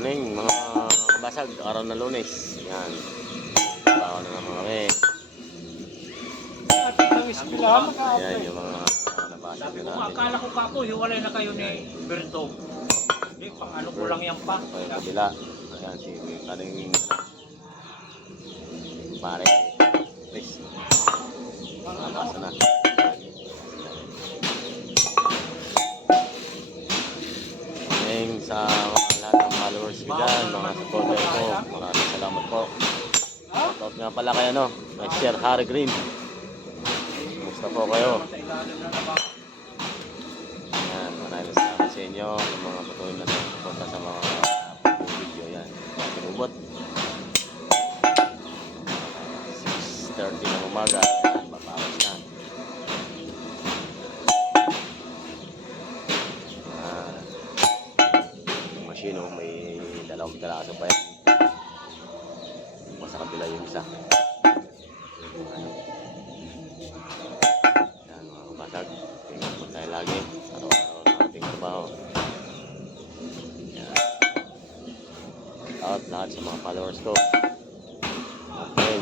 Morning mga kabasag, araw na Lunes. Yan. Trabaho na naman kami. Ayan yung mga nabasag Sabi ko, na natin. akala ko kako, hiwalay na kayo ni Berto. Hindi, pang ano ko lang yan pa. Ito yung kabila. Ayan si kaning pare. Please. Nabasa na. Morning sa mga lahat ng followers ko dyan, mga supporter ko. Maraming salamat po. Shoutout nga pala kay ano, Mr. Harry Green. Kumusta po kayo? Ayan, maraming salamat sa inyo. Yung mga patuloy na suporta sa mga video yan. Pinubot. 6:30 ng umaga. Ayan, mapawas na. Yung machine, may dalawang piraso pa yan. Sa kabila yung isa. Yan mga kabasag, tingnan po tayo lagi araw-araw na ating trabaho. Yan. Out lahat sa mga followers ko, mga friends.